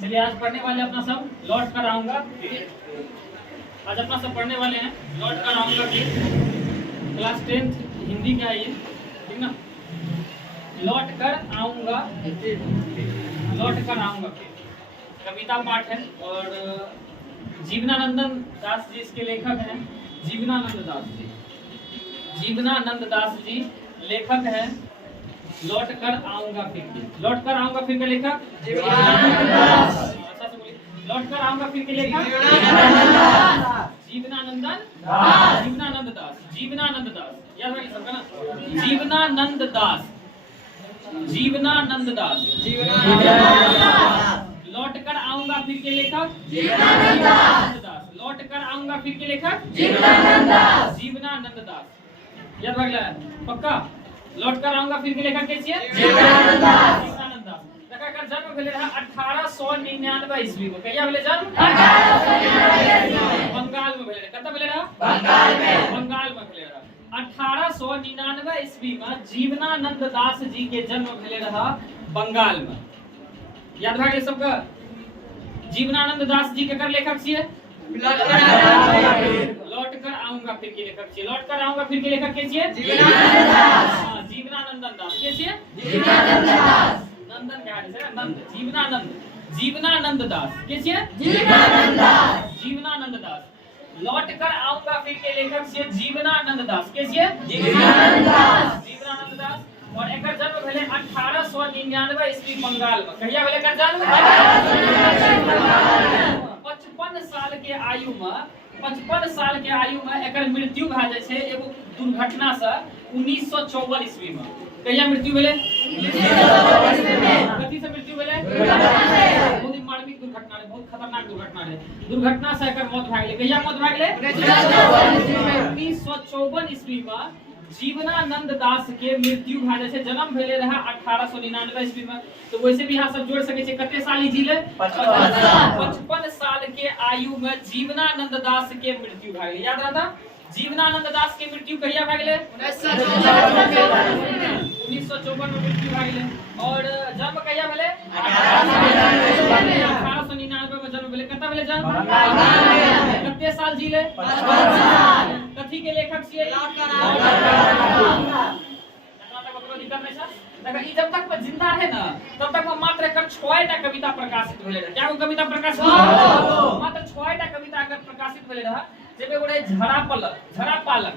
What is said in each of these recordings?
चलिए आज पढ़ने वाले अपना सब लौट कर आऊंगा। आज अपना सब पढ़ने वाले हैं लौट कर आऊंगा फिर। क्लास 10 हिंदी का ये, ठीक ना। लौट कर आऊंगा, लौट कर आऊंगा फिर कविता पाठ है और जीवनानंदन दास जी इसके लेखक हैं। जीवनानंद दास जी, जीवनानंद दास जी लेखक हैं। लौट कर आऊंगा फिर के, लौट कर आऊंगा फिर के लेखक जीवनानंद दास। अच्छा से बोलिए, लौट कर आऊंगा फिर के लेखक जीवनानंद दास। जीवनानंद दास, जीवनानंद दास, याद रखिए सबका ना। जीवनानंद दास, जीवनानंद दास, लौट कर आऊंगा फिर के लेखक जीवनानंद दास। लौट कर आऊंगा फिर के लेखक जीवनानंद दास, जीवनानंद दास, याद रखला पक्का। लौट कर आऊंगा फिर के लेखक कैसे है जीवनानंद दास। जीवनानंद दास लगा कर जन्म भेले रहा 1899 ईस्वी में। कहिया भेले जन्म 1899 बंगाल में भेले। कत भेले रहा बंगाल में, बंगाल में भेले रहा 1899 ईस्वी में। जीवनानंद दास जी के जन्म भेले रहा बंगाल में। याद रह गए सबका। जीवनानंद दास जी के कर लेखक छिए लौट कर आऊंगा फिर के लेखक छिए। लौट कर आऊंगा फिर के लेखक के छिए जीवनानंद दास। हां जीवनानंदन दास के छिए जीवनानंद दास। नंदन कहा है नंद, जीवनानंद, जीवनानंद दास के छिए जीवनानंद दास, जीवनानंद दास। लौट कर आऊंगा फिर के लेखक छिए जीवनानंद दास के छिए जीवनानंद दास, जीवनानंद दास। और एकर जन्म भेले 1899 ईस्वी बंगाल में। कहिया भेले एकर जन्म 55 साल के आयु में, 55 साल के आयु में एकर मृत्यु भ जाय छै एगो दुर्घटना से 1954 ईस्वी में। कहिया मृत्यु भेले 1954 ईस्वी में। कथि से मृत्यु भेले बहुत ही मार्मिक दुर्घटना रे, बहुत खतरनाक दुर्घटना रे। दुर्घटना से एकर मौत भ गेले। कहिया मौत भ गेले 1954 ईस्वी में। जीवनानंद दास के मृत्यु भ जाय छै। जन्म भेले रहा 1899 ईस्वी में। तो वैसे भी यहां सब जोड़ सके छै कते साल ही जीले 55 साल के आयु में जीवनानंद दास के मृत्यु भ गेले। याद रहता जीवनानंद दास के मृत्यु कहिया भ गेले 1954 में मृत्यु भ गेले। और जन्म कहिया भेले 1899 में जन्म भेले। कत भेले जन्म कते साल जीले 55 साल। कथि के लेखक छियै लौट कर आऊंगा। दिक्कत नहीं सर। देखा ई जब तक वो जिंदा है ना तब तक वो मात्र एकर 6 टा कविता प्रकाशित भेले रहा। क्या वो कविता प्रकाशित मात्र 6 टा कविता एकर प्रकाशित भेले रहा। जेबे गोरे झरा पालक, झरा पालक,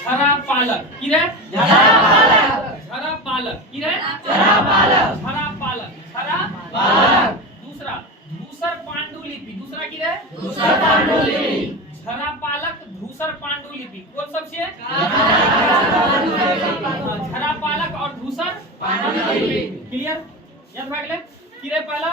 झरा पालक की रे झरा पालक, झरा पालक की रे झरा पालक, झरा पालक, झरा पालक। दूसरा धूसर पांडुलिपि, दूसरा की रे धूसर पांडुलिपि, झरा पालक, धूसर पांडुलिपि। कौन सब छे झरा पालक और धूसर पांडुलिपि। क्लियर याद भ गेले की रे पहला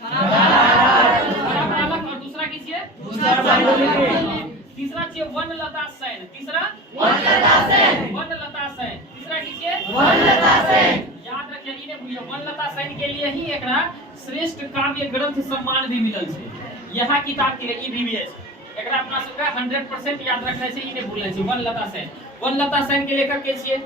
झरा पालक और दूसरा की छे धूसर पांडुलिपि। तीसरा छे वनलता सेन, तीसरा वनलता सेन, वनलता सेन। तीसरा की छे वनलता सेन। याद रखिए ई ने भूलिए वनलता सेन के लिए ही एकरा श्रेष्ठ काव्य ग्रंथ सम्मान भी मिलल छे। यह किताब के ई बीबीएस एकरा अपना सबका 100% याद रखना छै। ई ने भूलना छै वनलता सेन। वनलता सेन के लेखक के छिए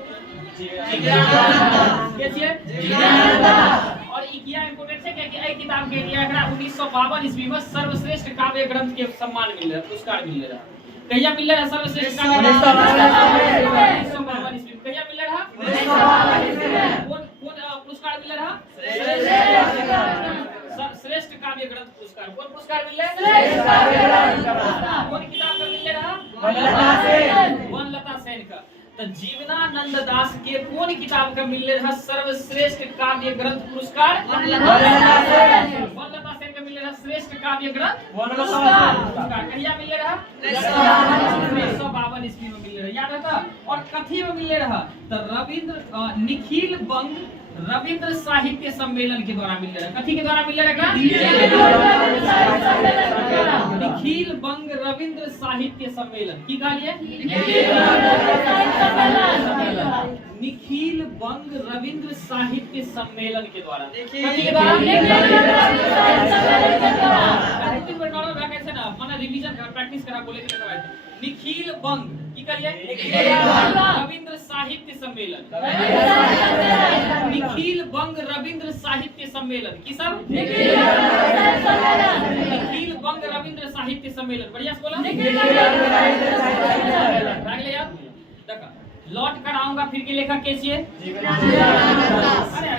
जीवनानंद के छिए जीवनानंद दास। और ई किया इंपोर्टेंट छै कि एई किताब के लिए एकरा 1952 ईस्वी में सर्वश्रेष्ठ काव्य ग्रंथ के सम्मान मिलले, पुरस्कार मिलले रहा। कहिया मिलले रहा सर्वश्रेष्ठ काव्य 1952 ईस्वी में। कहिया मिलले रहा 1952 ईस्वी में। कौन पुरस्कार मिलले रहा श्रेष्ठ काव्य ग्रंथ पुरस्कार। कौन पुरस्कार मिलले श्रेष्ठ काव्य ग्रंथ। कौन किताब का मिलले रहा वनलता सेन, वनलता सेन का। तो जीवनानंद दास के कौन किताब का मिलले रहा सर्वश्रेष्ठ काव्य ग्रंथ पुरस्कार वनलता सेन। वनलता सेन का मिलले रहा श्रेष्ठ काव्य ग्रंथ पुरस्कार। कहिया मिलले रहा 1952 ईस्वी में मिलले रहा। याद रहता। और कथी में मिलले रहा तो रविंद्र निखिल बंग रविंद्र साहित्य सम्मेलन के द्वारा मिल रहा। कथी के द्वारा मिल रहा निखिल बंग रविंद्र साहित्य सम्मेलन। की कहलिए निखिल बंग रविंद्र साहित्य सम्मेलन के द्वारा। रिवीजन प्रैक्टिस करा बोले के निखिल बंग की करिए रविंद्र साहित्य सम्मेलन, निखिल बंग रविंद्र साहित्य सम्मेलन की सब निखिल बंग रविंद्र साहित्य सम्मेलन। बढ़िया से बोला यार। देखा लौट कर आऊंगा फिर के लेखक के छिए अरे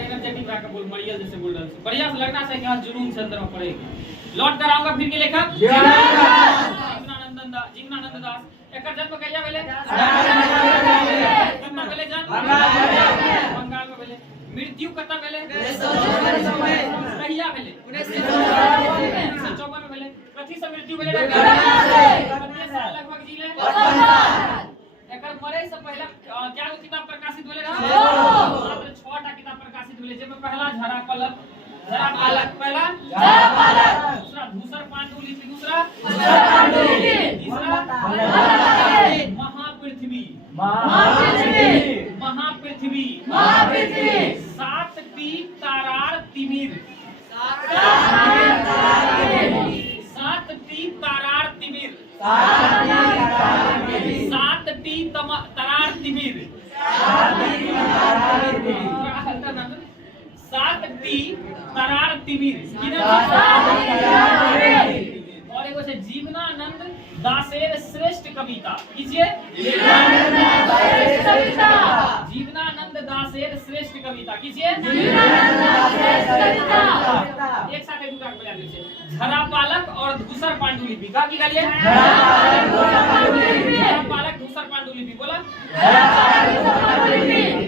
एनर्जेटिक का बोल मरियल जैसे बोल रहा है। बढ़िया से लगना चाहिए कि आज जुनून से अंदर में पड़ेगी। लौट कर आऊंगा फिर के लेखक जीवनानंद दास। एकर जन्म कहिया भेले? कत्ता भेले जन्म? बंगाल में भेले। मृत्यु कत्ता भेले? कहिया भेले? 1954 में भेले। कथी से मृत्यु भेले? कितने साल लगभग जीले? एकर मरे से पहले क्या गो किताब प्रकाशित भेले रहा? मात्र 6 टा किताब प्रकाशित भेले, जेमे पहला झरा पालक पहला दूसरा धूसर पांडुलिपि, दूसरा तीसरा महापृथ्वी 7टी तारार तिमिर 7टी तारार तिमिर 7टी तारार तिमिर 7टी तारार तिमिर। और एगो से जीवनानंद दासेर श्रेष्ठ कविता कीजिए। जीवनानंद दासेर श्रेष्ठ कविता कीजिए। एक साथ एक दूसरा बता दीजिए। झरा पालक और धूसर पांडुलिपि का की गालिए? झरा पालक धूसर पांडुलिपि बोला।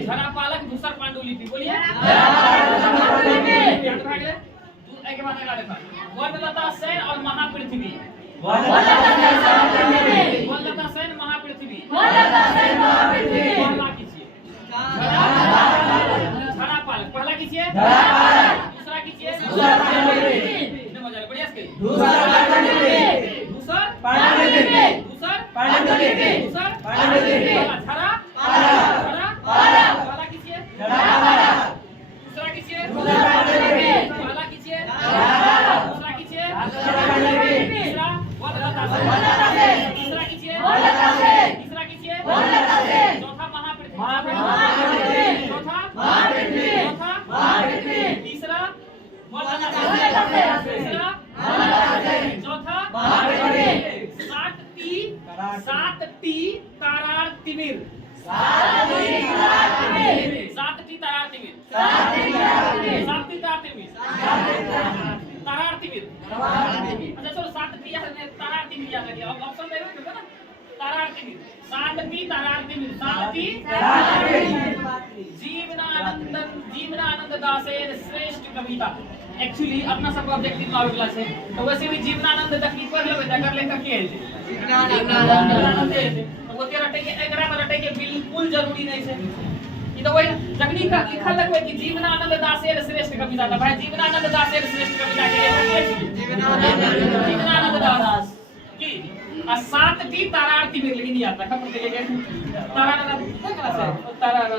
झरा पालक धूसर पांडुलिपि बोलिए। याद रख ले। एक बात लगा देखा। वनलता सेन और महापृथ्वी। वनलता सेन महापृथ्वी। पहला कीजिए। झरा पालक पहला कीजिए। दूसरा कीजिए। इतने मजा बढ़िया से दूसर झरा पहला कीजिए। दूसरा कीजिए। पहला कीजिए। दूसरा कीजिए। तीसरा तीसरा कीजिए। तीसरा कीजिए। चौथा महापृथ्वी। चौथा तीसरा तीसरा चौथा 7टी तारार तिमिर। 7टी तारार तिमिर। तारार तिमिर। अच्छा चलो 7टी तारार तिमिर याद रखिए। अब ऑप्शन देना ना तारार तिमिर। 7टी तारार तिमिर। 7टी जीवनानंद दासेर श्रेष्ठ कविता। एक्चुअली अपना सब ऑब्जेक्टिव आवे वाला छै तो वैसे भी जीवनानंद तकनीक पर लेबे तकर लेखक के है जीवनानंद है तो वो तेरा रटे के एकरा में रटे के बिल्कुल जरूरी नहीं छै। ई तो वही तकनीक लिखल लगबे कि जीवनानंद दासेर श्रेष्ठ कविता। तो भाई जीवनानंद दासेर श्रेष्ठ कविता के लेखक के जीवनानंद दास की। आ 7टी तारार तिमिर लेकिन याद रखा पड़ते लेके तारार तारार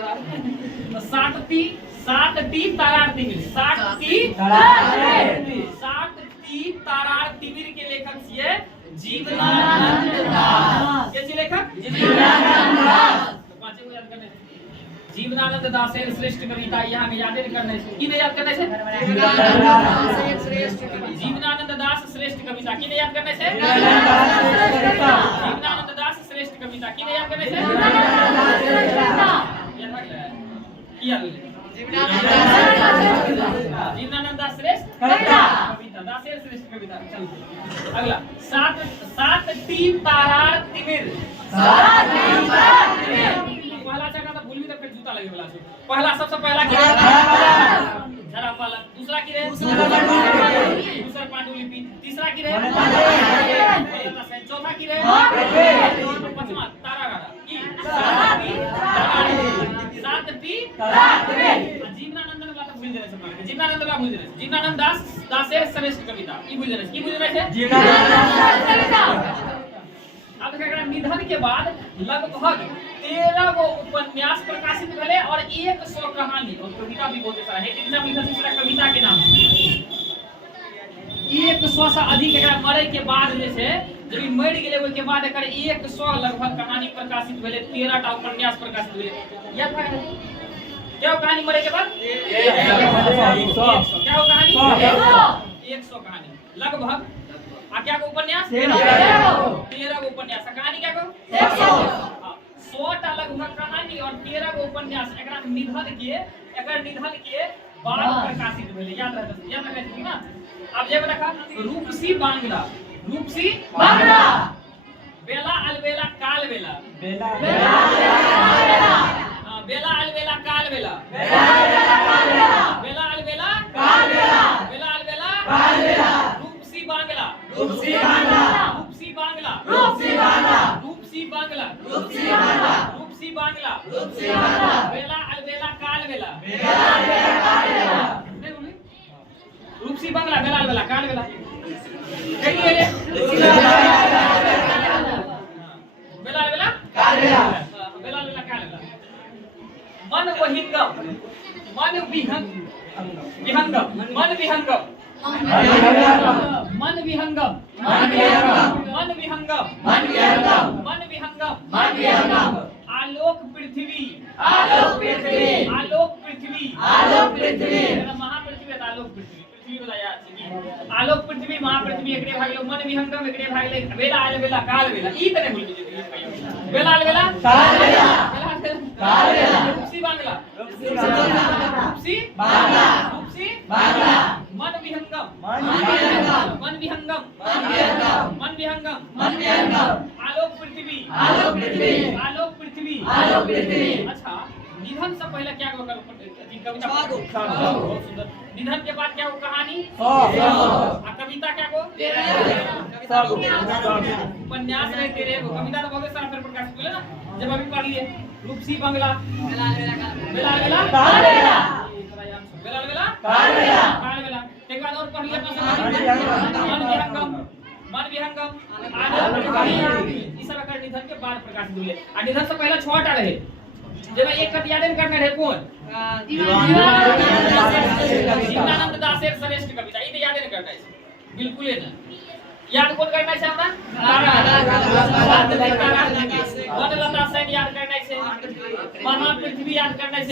7टी तारार तिमिर। 7टी तारार तिमिर के लेखक छिए जीवनानंद दास। के छी लेखक? जीवनानंद दास। तो पांचों को याद करने छै। जीवनानंद दासेर श्रेष्ठ कविता यहाँ में याद करने छै। की याद करने छै? जीवनानंद दास श्रेष्ठ कविता। की याद करने छै? जीवनानंद दास श्रेष्ठ कविता। की याद करने छै? याद रख ले। की याद ले? जीवनानंद दास श्रेष्ठ कविता। दासेर श्रेष्ठ कविता। चल अगला 7टी तारार तिमिर। पहला जगह तो भूल भी तो फिर जूता लगे वाला छै। पहला सबसे पहला क्या? झरा पालक। दूसरा की रे? दूसर पांडुलिपि। तीसरा की रे? चौथा की रे? पांचवा तारागढ़ की 7टी जीवनानंद वाला तो भूल जाने से पहले जीवनानंद वाला भूल जाने। जीवनानंद दासेर श्रेष्ठ कविता ई भूल जाने। की भूल जाने छै? जीवनानंद कविता। अब एकरा निधन के बाद लगभग 13 गो उपन्यास प्रकाशित भेले और 100 कहानी और कविता भी बहुत सारा है। कितना लिखल छै कविता के नाम? 100 से अधिक एकरा मरे के बाद जे छै जब ई मर गेले ओइ के बाद एकर 100 लगभग कहानी प्रकाशित भेले, 13 टा उपन्यास प्रकाशित भेले। याद था क्या कहानी मरे के बाद 100 क्या कहानी 100 कहानी लगभग। आ क्या को उपन्यास 13 को उपन्यास। कहानी क्या को 100 टा लगभग कहानी और 13 को उपन्यास एकरा निधन के बाद प्रकाशित भेले। याद रखे थी ना। अब जे रखा रूपसी बांग्ला बेला अलबेला काल बेला बेला अलबेला काल बेला रूपसी बांग्ला बेला अलबेला काल बेला रूपसी बांग्ला बेला अलबेला काल बेला मन विहंगम आलोक पृथ्वी आलोक पृथ्वी महापृथ्वी एकरे भाग लो मन विहंगम एकरे भाग ले बेला अलबेला काल बेला ई तने भूल जे बेला अलबेला काल बेला रूपसी बांग्ला मन विहंगम आलोक पृथ्वी अच्छा निधन से पहले क्या कविता बहुत सुंदर। निधन के बाद क्या हो कहानी कविता क्या को उपन्यास रहे 13 को। कविता तो बहुत सारा फिर प्रकाशित हुए ना। जब अभी पढ़ लिए रूपसी बांग्ला बेला एक बार और पढ़ लिया मन विहंगम ई सब एकर निधन के बाद प्रकाशित हुए। आ निधन से पहले 6 टा रहे जेना एक कट याद करना है कौन जीवनानंद दासेर श्रेष्ठ कविता ई तो याद नहीं करना है बिल्कुल ही ना। याद कौन करना है हमरा वनलता सेन याद करना है महापृथ्वी याद करना है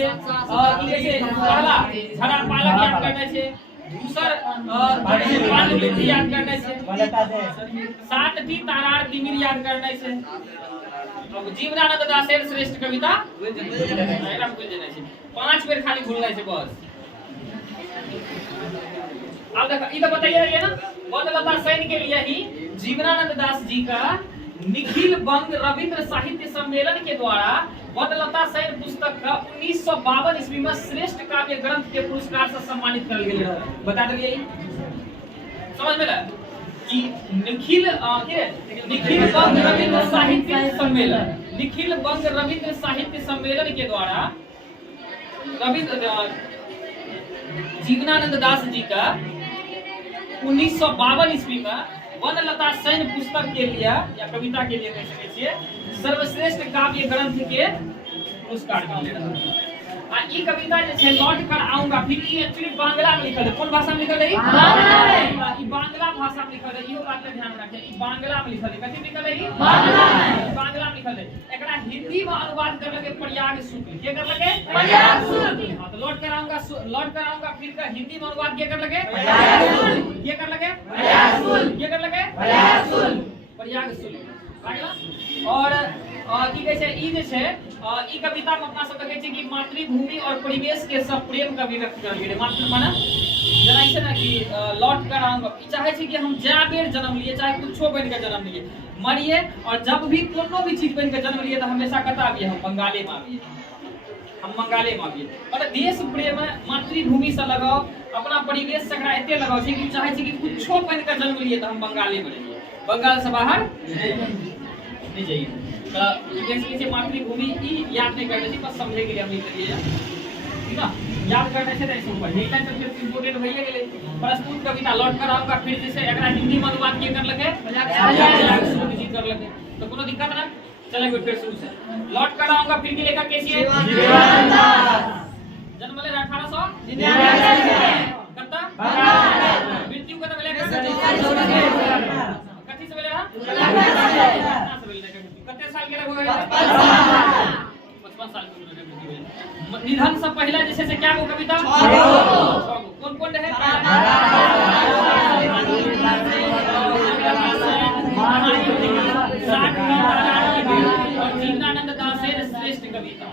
और ई से पहला झरा पालक याद करना है दूसर पालक याद करना है सातठी तारार तिमिर याद करना है जीवनानंद दासेर श्रेष्ठ कविता एरा भूल जाना छै 5 बेर खाली भूलना छै बस। अब देखो ई तो बताइए रहिए ना वनलता सेन के लिए ही जीवनानंद दास जी का निखिल बंग रविंद्र साहित्य सम्मेलन के द्वारा वनलता सेन पुस्तक का 1952 ईस्वी में श्रेष्ठ काव्य ग्रंथ के पुरस्कार से सम्मानित करल गेल रहे। बता दिए समझ में आया कि निखिल बंग रविंद्र साहित्य सम्मेलन के द्वारा जीवनानंद दास जी का 1952 ईस्वी में वनलता सेन पुस्तक के लिए या कविता के लिए कह सकते छियै सर्वश्रेष्ठ काव्य ग्रंथ के पुरस्कार मिले। आ ई कविता जे छै लौट कर आऊंगा फिर ई एक्चुअली बांग्ला में लिखल है। कौन भाषा में लिखल है? ई बांग्ला भाषा में लिखल है। इहो बात के ध्यान रखे ई बांग्ला में लिखल है। कथि लिखल है? बांग्ला में लिखल है। एकरा हिंदी में अनुवाद करलके प्रयाग शुक्ल के करलके प्रयाग शुक्ल। हां तो लौट कर आऊंगा फिर का हिंदी में अनुवाद के करलके प्रयाग शुक्ल के करलके प्रयाग शुक्ल के करलके प्रयाग शुक्ल और की कहै छै ई जे छै ई कविता में अपना सब कहै छै कि मातृभूमि और परिवेश के सब प्रेम का अभिव्यक्त करल गेलै। मातृ माने जेना छै ना कि लौट कर आऊंगा ई चाहे छै कि हम जा बेर जन्म लिए चाहे कुछो बन के जन्म लिए मरिए और जब भी कोनो भी चीज बन के जन्म लिए तो हमेशा कता आबिए हम बंगाले में आबिए और देश प्रेम मातृभूमि से लगाओ अपना परिवेश से एकरा एते लगाओ छै कि चाहे छै कि कुछो बन के जन्म लिए तो हम बंगाले में रहिए बंगाल से बाहर नहीं जाइए। तो जैसे मातृभूमि की याद नहीं करने थी बस समझे के लिए हम लिख दिए ठीक है। याद करने से ऐसे ऊपर नहीं टाइम तक इंपोर्टेंट भइए गेले। प्रस्तुत कविता लौट कर आऊंगा फिर जैसे एकरा हिंदी में अनुवाद के कर लगे शुरू जी कर लगे तो कोनो दिक्कत ना। चलेंगे फिर शुरू से लौट कर आऊंगा फिर की लेखक कैसी है? जन्म ले 1899 कत्ता मृत्यु कत्ता मिलेगा कथि से मिलेगा 55 साल की उम्र में मृत्यु भेल। निधन से पहले जैसे से क्या गो कविता 6 गो कौन रहे और जीवनानंद दास श्रेष्ठ कविता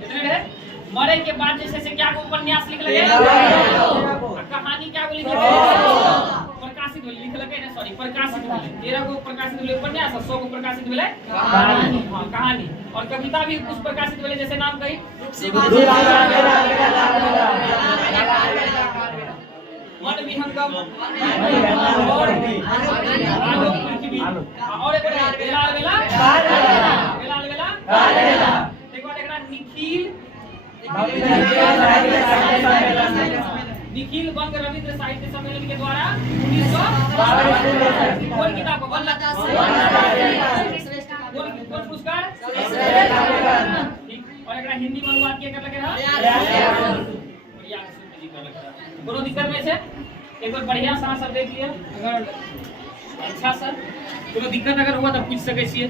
कितने रहे। मरे के बाद जैसे से क्या को उपन्यास लिख लगे कहानी क्या को लिख लगे प्रकाशित लिख लगे ना सॉरी प्रकाशित 13 को प्रकाशित हुए उपन्यास 100 को प्रकाशित हुए कहानी। हां कहानी और कविता भी कुछ प्रकाशित हुए जैसे नाम कही मन विहंगम और आलोक पृथ्वी और एक बेलाल बेला देखो देखना निखिल बंग रविंद्र साहित्य सम्मेलन के द्वारा 1900 कौन किताब को कौन पुरस्कार और एक हिंदी में अनुवाद किया कर लगे रहा कोनो दिक्कत नहीं है। एक बार बढ़िया सा सब देख लिया अगर अच्छा सर कोनो दिक्कत अगर हुआ तो पूछ सके छिए।